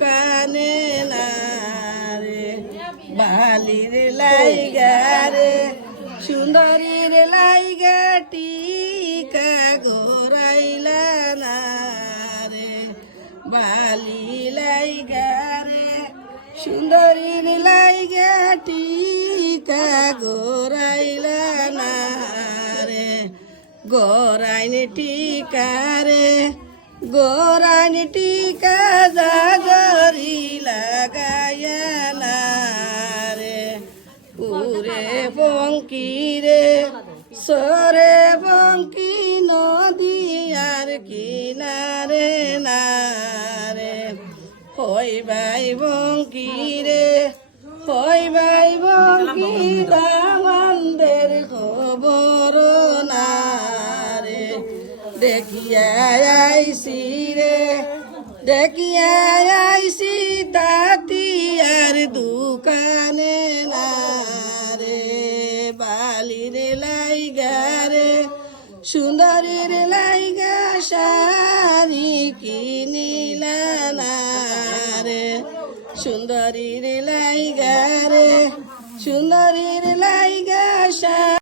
কানে না রে বালির লাইগারে সুন্দরীর লাইগা টিকা গোরাইলা না রে বালি লাইগারে সুন্দরীর লাইগা টিকা গোরাইলা না রে গোরাইনি টিকা রে, গোরাইনি টি উরে বঙ্কি রে সরে বঙ্কি নদী আর কিনারে না রে হই ভাই বঙ্কি রে হই ভাই বঙ্কি দামানদের খবর না রে দেখিয়া আইসি রে দেখিয়া আইসি দাতি আর দোকানে বালির লাইগা রে সুন্দরীর লাইগা শাড়ি কিনিলা না রে। সুন্দরীর লাইগা রে সুন্দরীর লাইগা